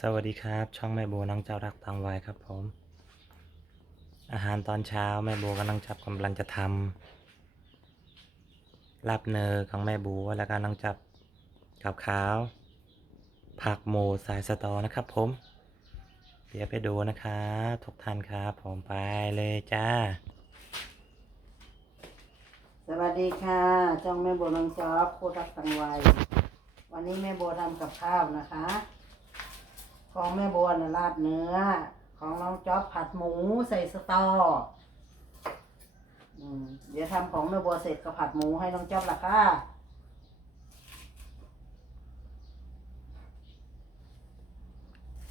สวัสดีครับ ช่องแม่โบน้องเจ้ารักตังไวครับผม อาหารตอนเช้าแม่โบกำลังจับกำลังจะทำลาบเนอของแม่โบแล้วก็น้องจับกับข้าว ผักโมสายสตอนะครับผม เดี๋ยวไปดูนะครับทุกท่านครับผมไปเลยจ้า สวัสดีค่ะจ้องแม่โบน้องจอบโคตรรักตังไววันนี้แม่โบทำกับข้าวนะคะ ของแม่โบนะราดเนื้อ ของน้องจ๊อบผัดหมูใส่สตออืมเดี๋ยวทำของแม่โบเสร็จก็ผัดหมูให้น้องจ๊อบละค่ะ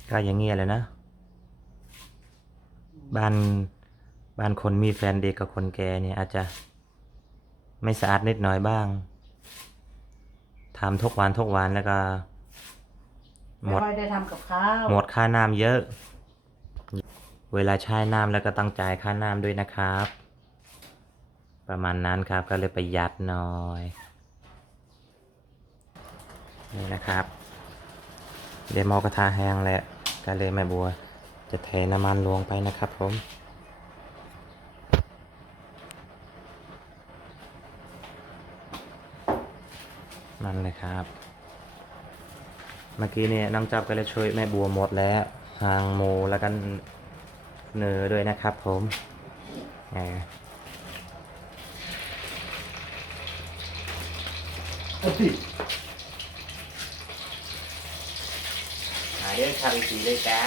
ก็อย่างเงี้ยเลยนะ บ้านบ้านคนมีแฟนเด็กกับคนแก่เนี่ย อาจจะไม่สะอาดนิดหน่อยบ้างทำทุกวันทุกวันแล้วก็ หมไม่ดค่อยได้ทำกับข้าวหมดค่าน้ำเยอะ เวลาใช้น้ำแล้วก็ต้องจ่ายค่าน้ำด้วยนะครับ ประมาณนั้นครับก็เลยประหยัดหน่อยนี่นะครับเดยวหมอกระทะแห้งแล้วก็เลยแม่บัวจะเทน้ำมันลงไปนะครับผม นั่นเลยครับ เมื่อกี้เนี่ยน้องจับก็เลยช่วยแม่บัวหมดแล้วหางโมแล้วก็เนื้อด้วยนะครับผมแหมมาเรื่องทำอีกทีเลยจ้า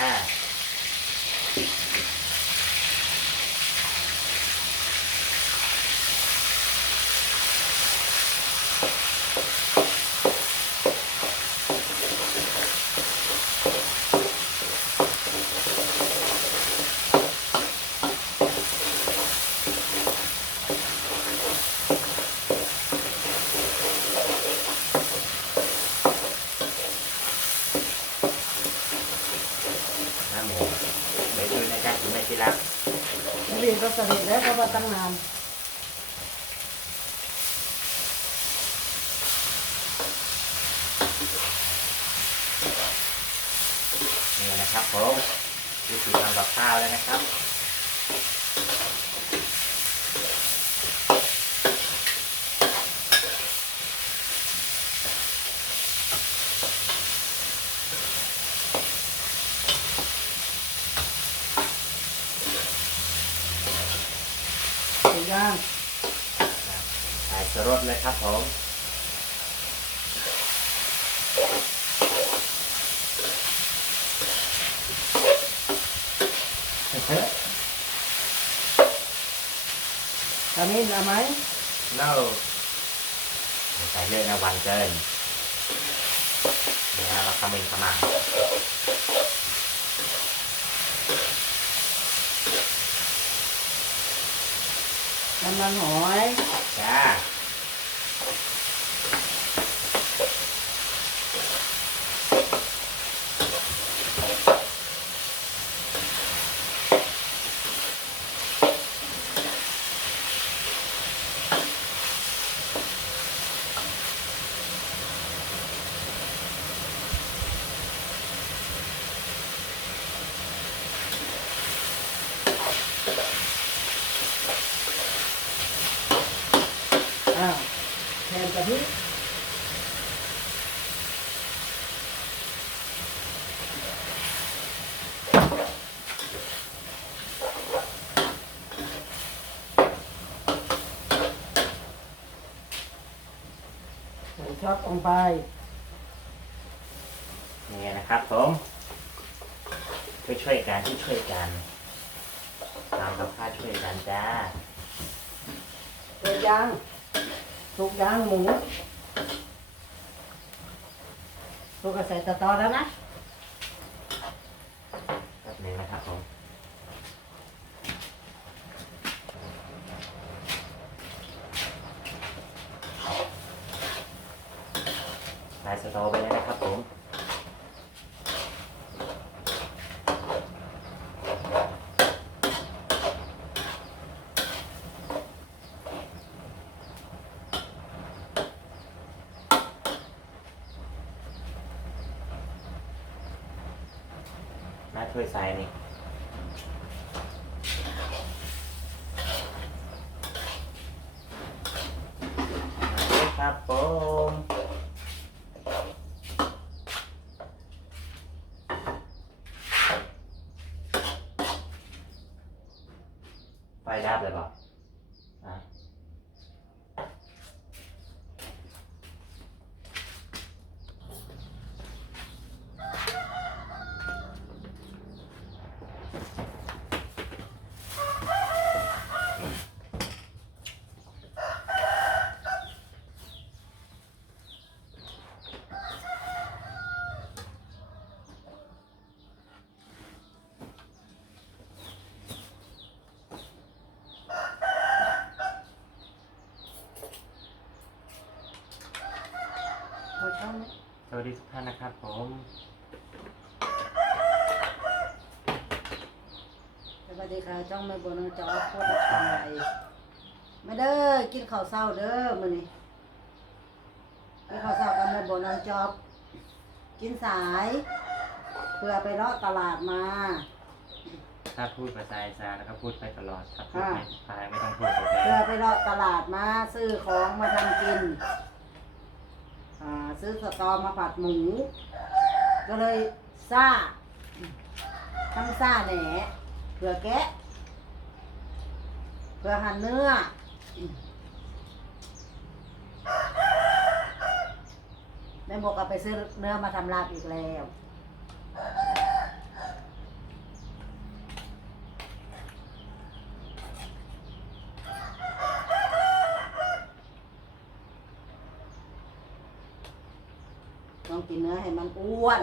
น้ำหมูไปช่วยในการกินในที่รัก นักเรียนก็เสร็จ แล้วก็มาตั้งนานนี่นะครับผมวิธีทำกับข้าวแล้วนะครับ เสร็จย่าง ใส่ สรสเลยครับผมทำนี้ได้ไหมเน่าใส่เยอะนะวันเกินเนี่ยเราคำเองขมัง น้ำมันหอย จ้า อ้าวแทนกะทิใส่ช็อตล งไป นี่นะครับผมช่วยช่วยๆกันที่ช่วยกันทำกับข้าวช่วยกันจ้าเปิดยางสุกยางหมูสุกก็ใส่ตะตอแล้วนะแป๊บนึงนะครับผมใส่สตอไปเลยนะครับผม ถ้วยใส่นี่บผมไฟดับเลยเปล่าอะ พอช่องนี้ ส วัสดีทุกท่านนะครับผมสวัสดีค่ะจ้องแม่บัวน้องจอโคตรทำไรมาเด้อกินข้าวเช้าเด้อมื้อนี้กินข้าวเช้ากับแม่บัวน้องจอบกินสายเพื่อไปเลาะตลาดมา ถ้าพูดภาษาอีสานนะครับพูดไปตลอดถ้าพูดค่ะไม่พายไม่ต้องพูดโอเคเพื่อไปเลาะตลาดมาซื้อของมาทำกิน อ่าซื้อสตอมาผัดหมู ก็เลยซ่าทั้งซ่าแหนเผื่อแกะเผื่อหั่นเนื้อ แม่บอกเอาไปซื้อเนื้อมาทำลาบอีกแล้ว ต้องกินเนื้อ ให้มันอ้วน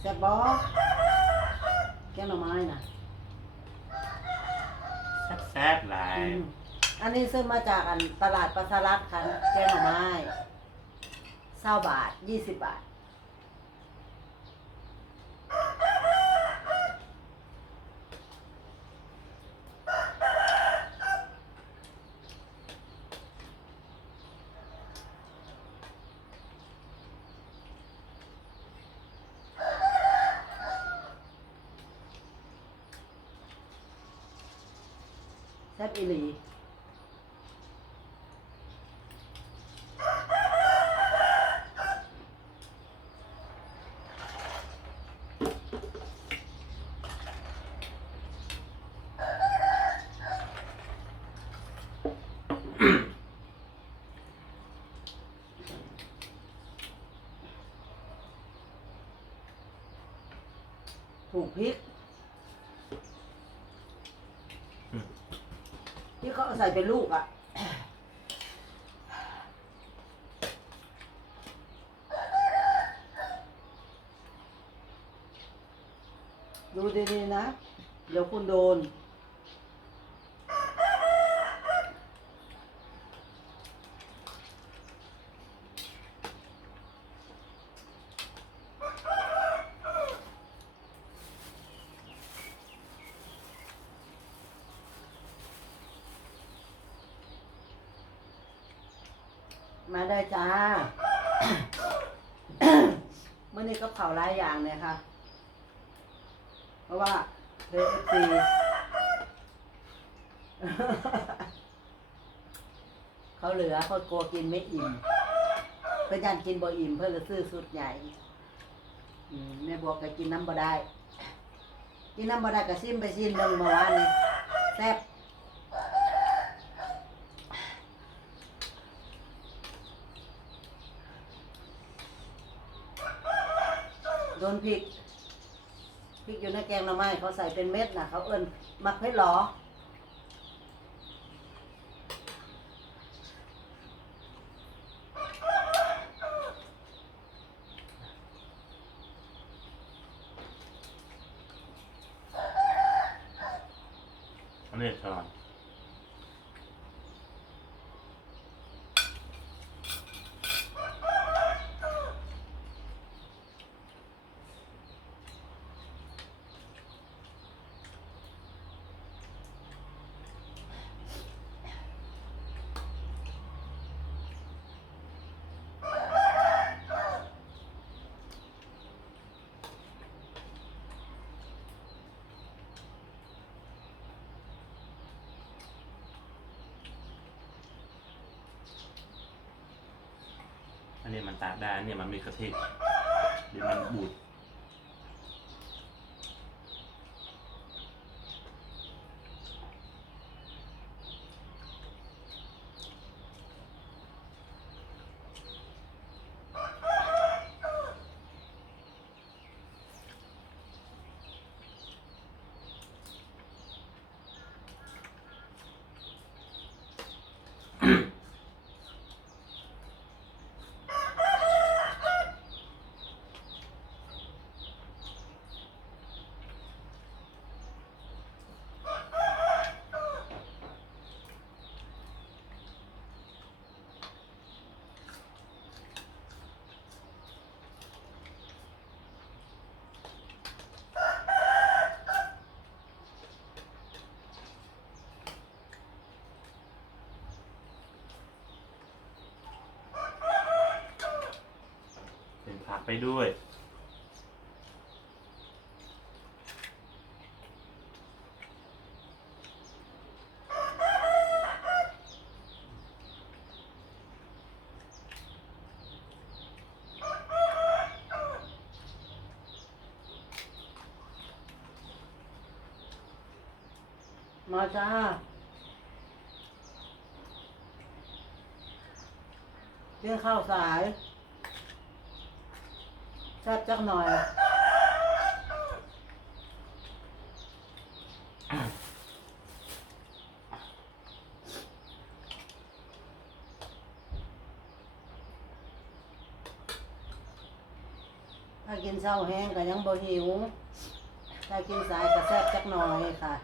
แซ่บบอแกงหน่อไม้นะแซ่บๆหลายอืมอันนี้ซื้อมาจากอันตลาดปัสรักคันแกงหน่อไม้เศร้าบาทยี่สิบบาท แซ่บอีหลี ถู กพริกอืมที่เขาเอาใส่เป็นลูกอะ่ะดูดีๆนะ เดี๋ยวคุณโดน มาได้จ้าเมื่อนี้ก็เผาหลายอย่างเนี่ยค่ะ เพราะว่าเอฟซีเขาเหลือเขากลัวกินไม่อิ่มเพื่อนยันกินบ่อิ่มเพื่อนเลยซื้อสุดใหญ่แม่บัวก็กินน้ำบ่ได้ กินน้ำบ่ได้ก็ซิมไปซิมหนึ่งเมื่อวานนี้แซ่บ โดนพริก พริกอยู่ในแกงหน่อไม้เขาใส่เป็นเม็ดนะเขาเอิ้นมักเพชรหรอ อันนี้ก่อน นี้มันตากได้อันนี้มันมีกระทิเดี๋ยวมันบูด เป็นผัก ไปด้วย มาจ้าเที่ยงข้าวสาย แซ่บจักหน่อย ถ้ากินเช้าแห้งก็ยังบ่หิว ถ้ากินสายก็แซ่บจักหน่อยค่ะ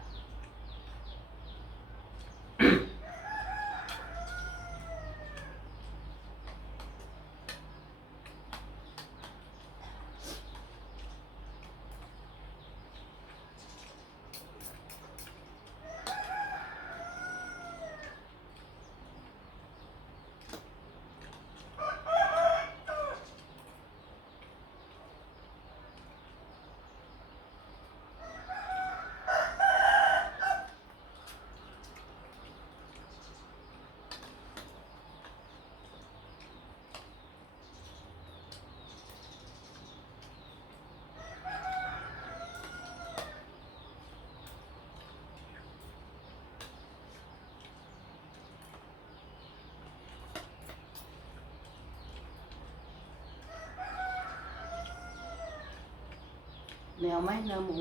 เหนียวไหมเนื้อหมู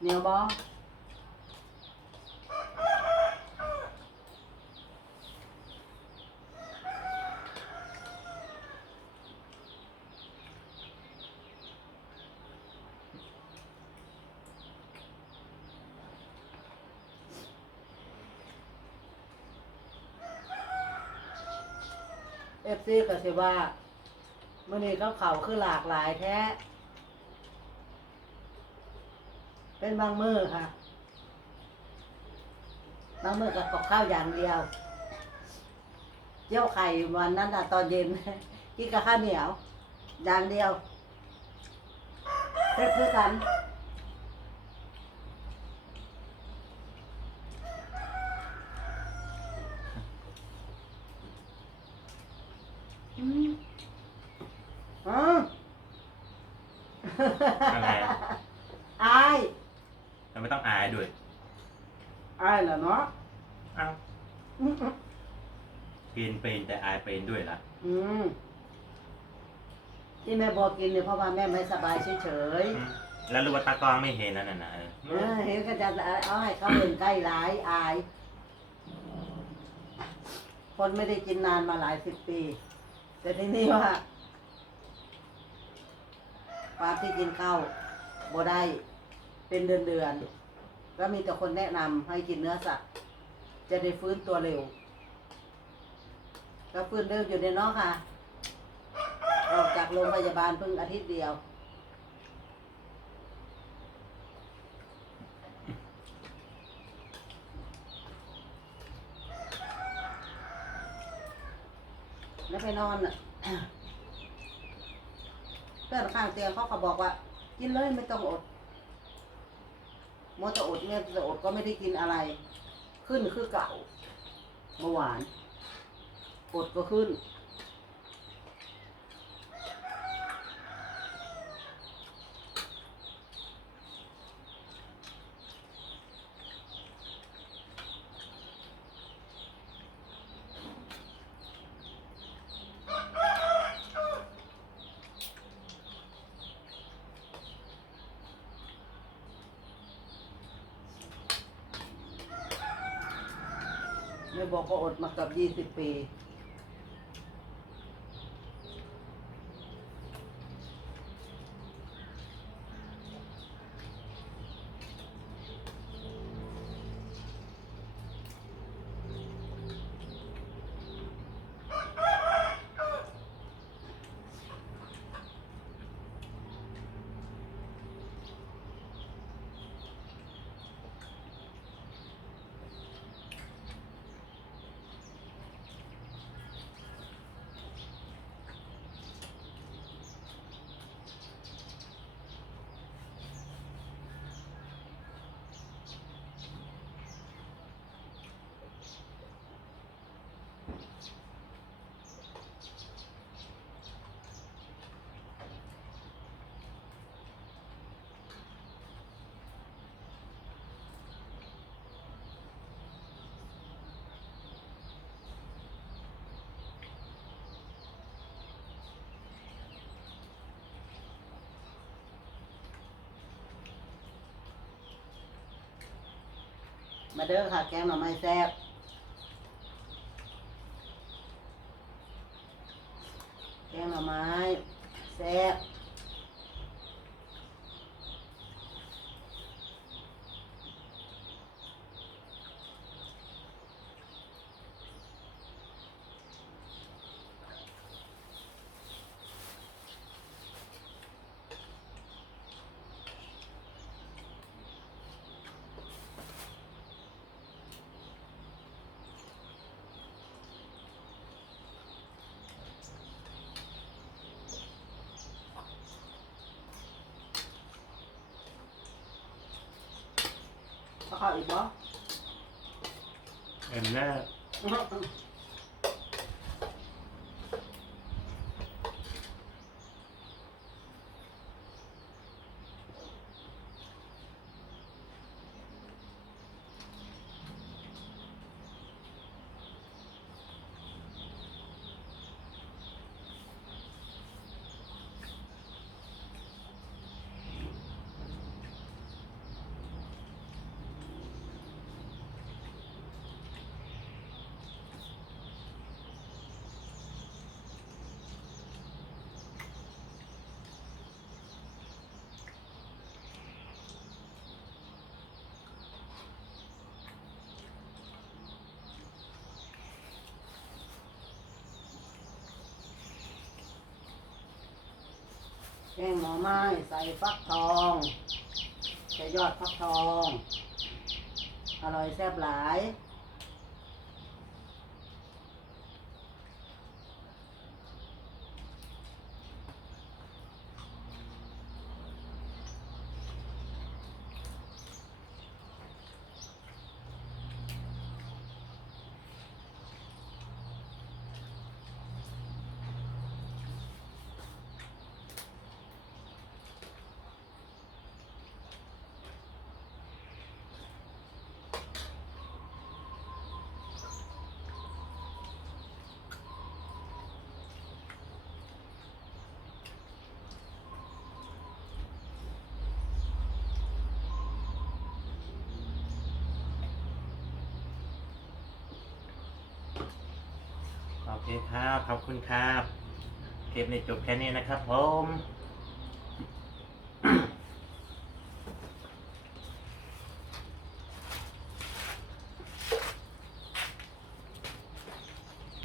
เหนียวบอเอฟซีก็สิว่ามื่อนี้เขาเขาคือหลากหลายแท้ เป็นบางมือค่ะ บางมือกับกับข้าวอย่างเดียวเจียวไข่วันนั้นอะตอนเย็นกินกับข้าวเหนียว อย่างเดียวเซ็ตคือกัน อืมอ๋อ อะไร อาย เรา ไม่ต้องอายด้วย อายเหรอเนาะอ้าวอืมกินเป็นแต่อายเป็นด้วยล่ะ อืมที่แม่บอกกินเนี่ยเพราะว่าแม่ไม่สบายเฉยอืมแล้วรู้ว่าตากล้องไม่เห็นนั่นน่ะนะเออๆเออเห็นก็จะเอาให้เขาเห็นใกล้หลายอาย คนไม่ได้กินนานมาหลายสิบปี แต่ทีนี้ว่าความที่กินข้าวบ่ได้ เป็นเดือนเดือนๆแล้วมีแต่คนแนะนำให้กินเนื้อสัตว์จะได้ฟื้นตัวเร็ว ก็ฟื้นเร็วอยู่ในเนาะค่ะ ออกจากโรงพยาบาลเพิ่งอาทิตย์เดียว แล้วไปนอนน่ะ เพื่อนข้างเตียงเขาก็บอกว่า กินเลยไม่ต้องอด มัวจะอดเนี่ยจะอดก็ไม่ได้กินอะไร ขึ้นคือเก่าเมื่อวานอดก็ขึ้น บอกก็อดมาเกับยี่สิบปี มาเด้อค่ะ แกงหน่อไม้แซ่บแกงหน่อไม้แซ่บ เอา แน่แกงหน่อไม้ใส่ฟักทองใส่ยอดฟักทอง อร่อยแซ่บหลาย เคครับ ขอบคุณครับ คลิปนี้จบแค่นี้นะครับผม